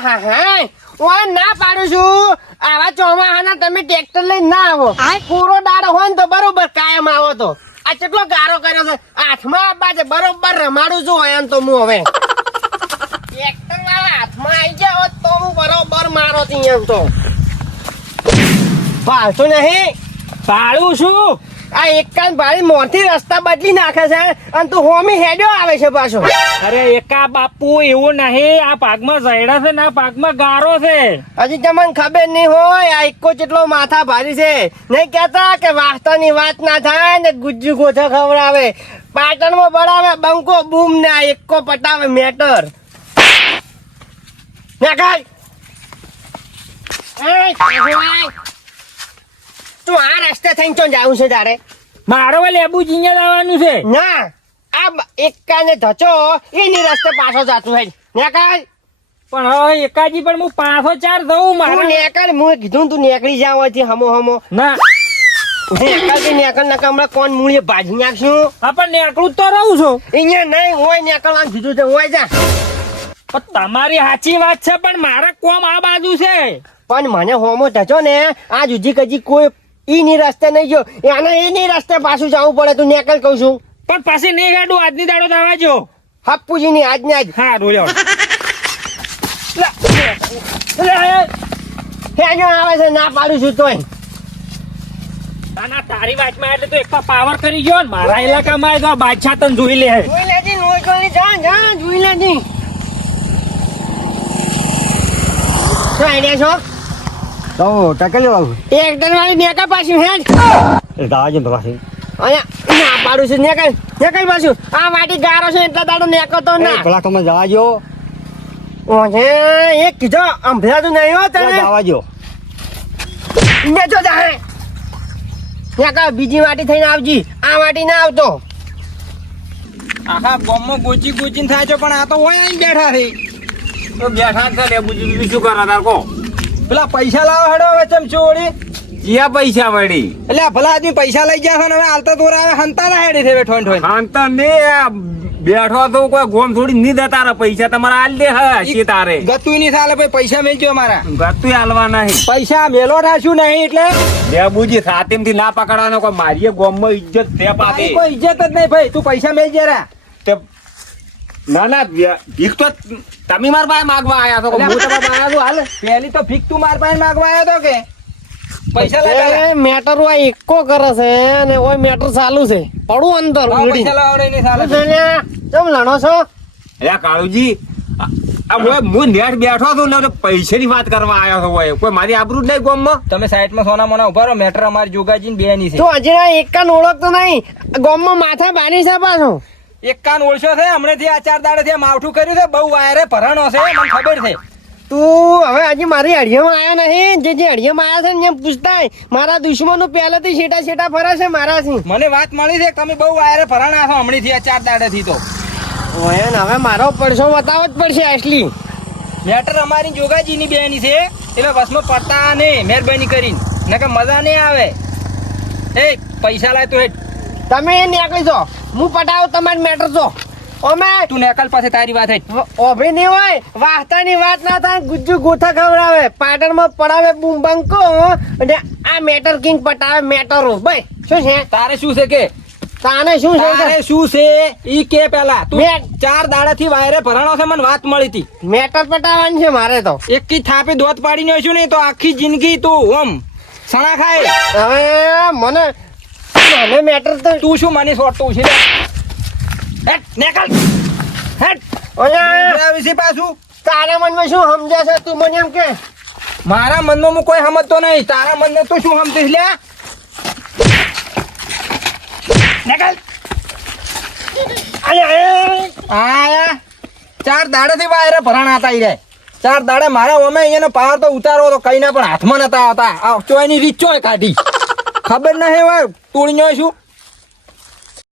હા હા. ઓય ના પાડું છું. આવા ચોમાહાના તમે ટ્રેક્ટર લઈને ના આવો. પૂરો દાડો હોય ને તો બરોબર કાયમ આવો તો. આ કેટલો ગારો કર્યો છે? હાથમાં આપવા છે. બરોબર રમાડું છું એમ તો હું હવે. ટ્રેક્ટર વાળા હાથમાં આવી ગયા હોત તો હું બરોબર મારો એમ તો. પાડશું નહીં. પાડું છું. આ એક કાન મોંથી રસ્તા બદલી નાખે છે અને તું હોમી હેડ્યો આવે છે પાછો. અરે એકા બાપુ એવું નહીં. આ પાકમાં ઝયડા છે ને આ પાકમાં ગારો છે. હજી તમને ખબર નહીં હોય આ એકો જેટલો માથા ભારી છે. નહીં કહેતા કે વાસ્તાની વાત ના થાય ને ગુજ્જુ ગોથા ખવડાવે. પાટણમાં બળાવે બંકો બૂમ ને આ એકો પટાવે મેટર. નાખાય. તું આ રસ્તે થઈને ચો જાવું છે તારે? મારો લેબુ જીને લાવવાનું છે. ના આ એકાને ધચો એની રસ્તે પાછો જાતું હોય. નાખાય પણ હવે એકાજી પણ હું પાંચસો ચાર તું મારે. નેકળ હું કીધું તું નીકળી જાવ હતી હમો હમો. ના. નેકળ નેકળ ના હમણાં કોણ મૂળીએ ભાજી નાખશું? હા પણ નેકળું તો રહું છું. અહીંયા નહીં હોય નેકળવાનું કીધું છે હોય જા. પણ તમારી સાચી વાત છે પણ મારા કોમ આ બાજુ છે. પણ મને હોમો થજો ને આ જુજી કજી કોઈ ઈની રસ્તે નહીં જો એને એની રસ્તે પાછું જવું પડે તું નેકલ કહું છું. પણ પાછી નહીં ગાડું આજની દાડો દાવા જો. હપ્પુજી ની આજ. આજ હા રોયો હેજો આવે છે ના પાડું છું તોય. ના તારી વાતમાં એટલે તો એક પાવર કરી ગયો ને મારા ઇલાકામાં તો બાદશાહ તને જોઈ લે જોઈ લેજી નોઈ જોઈ જા જા જોઈ લેજી. શું આઈડિયા છો? તો ટકેલી બાબુ એક ટન વાળી નેકા પાછું હે એ દાવાજો ને પાછી. અહીંયા ના પાડું છું નેકળ નેકળ પાછું. આ માટી ગારો છે એટલા દાડો નેકળતો ના. પેલા તમે જવાજો ઓહે એક કીધો અંભળાતું નહીં હો તને. જવાજો ને જો જાહે નેકળ બીજી વાટી થઈને આવજી. આ વાટી ના આવતો. આખા ગામમાં ગોચી ગોચી થાય છે પણ આ તો હોય અહીં બેઠા છે. તો બેઠા જ છે બીજું શું કરો તાર પેલા પૈસા લાવો હડો હવે ચમ ચોરી. ક્યાં પૈસા વળી? એટલે ભલા આદમી પૈસા લઈ ગયા છે હવે હાલતા તો આવે હંતા ના હેડી છે બેઠો ઠોઈ હંતા ને બેઠો તો કોઈ ગોમ થોડી નહીં દેતા તારા પૈસા તમારા આલ દે હા તારે. ગતું નહીં થાલે ભાઈ પૈસા મેલજો મારા ગતું હાલવા નહીં. પૈસા મેલો રાખ્યું નહીં એટલે? લેબુજી સાતેમથી ના પકડવાનો કોઈ મારી ગોમમાં ઇજ્જત તે પાતે કોઈ ઇજ્જત જ નહીં ભાઈ તું પૈસા મેલજે રા તે ના ના ભીખ તો તમે માર પાસે માગવા આયા છો હું તમારા પાસે આવ્યો હાલ. પહેલી તો ભીખ તું માર પાસે માગવા આવ્યો તો કે? પૈસા લાવ્યા મેટર હોય એકો કરે છે અને ઓય મેટર ચાલુ છે. પડું અંદર ઉડી. ચમ લણો છો? અલ્યા કાળુજી આ- આ હું હું નેટ બેઠો છું ને પૈસા ની વાત કરવા આવ્યો છું હોય કોઈ મારી આબરૂ જ નહીં ગોમમાં? તમે સાઈડમાં સોના મોના ઊભા રહો મેટર અમારી જોગાજી બે ની છે. તું હજી એકાન ઓળખતો નહીં. ગામમાં માથા બાની છે પાછો. એક કાન ઓળશો છે હમણાંથી આ ચાર દાડે થી માવઠું કર્યું છે બહુ વાયરે ભરાણો છે મને ખબર છે. તું હવે હજી મારી અડિયામાં આવ્યા નહીં જે જે અડિયામાં આવ્યા છે ને એમ પૂછતા મારા દુશ્મનો પહેલેથી છેટા છેટા ફરે છે મારાથી. મને વાત મળી છે તમે બહુ વાયરે ભરાણા છો હમણાંથી આ ચાર દાડે થી તો ઓયન હવે મારો પડશો બતાવો જ પડશે એસલી મેટર અમારી જોગાજીની બેની છે એટલે બસમાં પડતા નહીં મહેરબાની કરીને. નકર મજા નહીં આવે. એ પૈસા લાય તો હેઠ. તમે એ નીકળી જો હું પટાવો તમારી મેટર છો અમે તું નેકલ પાસે તારી વાત ઓભી નહીં હોય વાસ્તાની વાત ના થાય ગુજ્જુ ગોથા ખવડાવે પાટણમાં પડાવે બૂમ બંકો અને આ મેટર કિંગ પટાવે મેટરો ભાઈ શું છે? તારે શું છે કે? તાને શું છે? તારે શું છે? ઈ કે પેલા તું ચાર દાડા થી વાયરે ભરાણો છે મને વાત મળી હતી. મેટર પટાવવાની છે મારે તો. એક થાપે દોત પાડીને છું ને તો આખી જિંદગી તું ઓમ. સણા ખાય. હવે મને મને મેટર તો તું શું મને સોટતું છે? હેટ નેકલ હેટ ઓયા વિશે પાછું. તારા મનમાં શું સમજે છે? તું મને એમ કે. મારા મનમાં હું કોઈ સમજતો નહીં. તારા મનમાં તું શું સમજીશ? લે. નેકલ આયા ચાર દાડે થી વાયરે ભરાણા હતા રે ચાર દાડે મારા ઓમે અહીંયાનો પાવર તો ઉતારો તો કઈ ના પણ હાથમાં નતા આવતા. ચોય ચોયની રીત ચોય કાઢી. ખબર ના હે હોય તોડીને શું